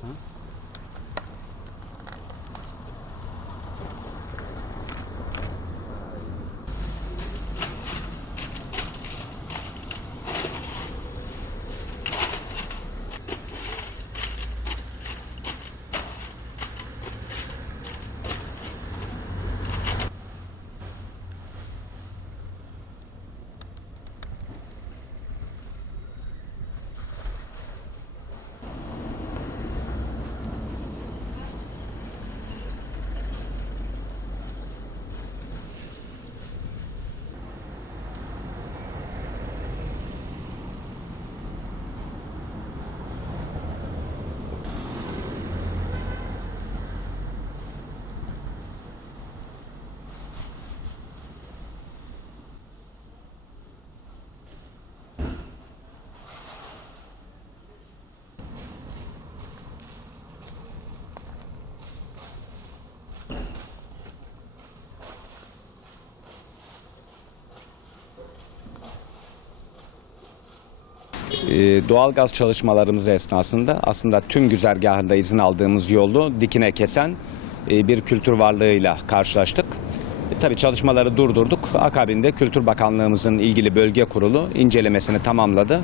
Huh? Ee, Doğalgaz çalışmalarımız esnasında aslında tüm güzergahında izin aldığımız yolu dikine kesen e, bir kültür varlığıyla karşılaştık. E, Tabii çalışmaları durdurduk. Akabinde Kültür Bakanlığımızın ilgili bölge kurulu incelemesini tamamladı.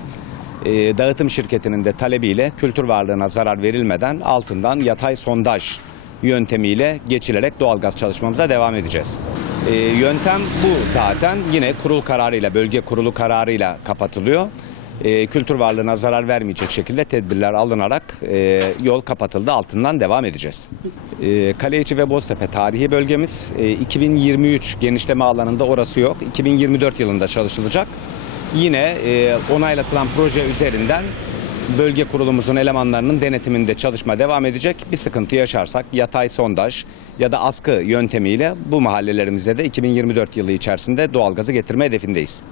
E, Dağıtım şirketinin de talebiyle kültür varlığına zarar verilmeden altından yatay sondaj yöntemiyle geçilerek doğalgaz çalışmamıza devam edeceğiz. Yöntem bu zaten yine kurul kararıyla, bölge kurulu kararıyla kapatılıyor. E, kültür varlığına zarar vermeyecek şekilde tedbirler alınarak e, yol kapatıldı. Altından devam edeceğiz. E, Kaleiçi ve Boztepe tarihi bölgemiz. E, 2023 genişleme alanında orası yok. 2024 yılında çalışılacak. Yine e, onaylatılan proje üzerinden bölge kurulumuzun elemanlarının denetiminde çalışma devam edecek. Bir sıkıntı yaşarsak yatay sondaj ya da askı yöntemiyle bu mahallelerimizde de 2024 yılı içerisinde doğalgazı getirme hedefindeyiz.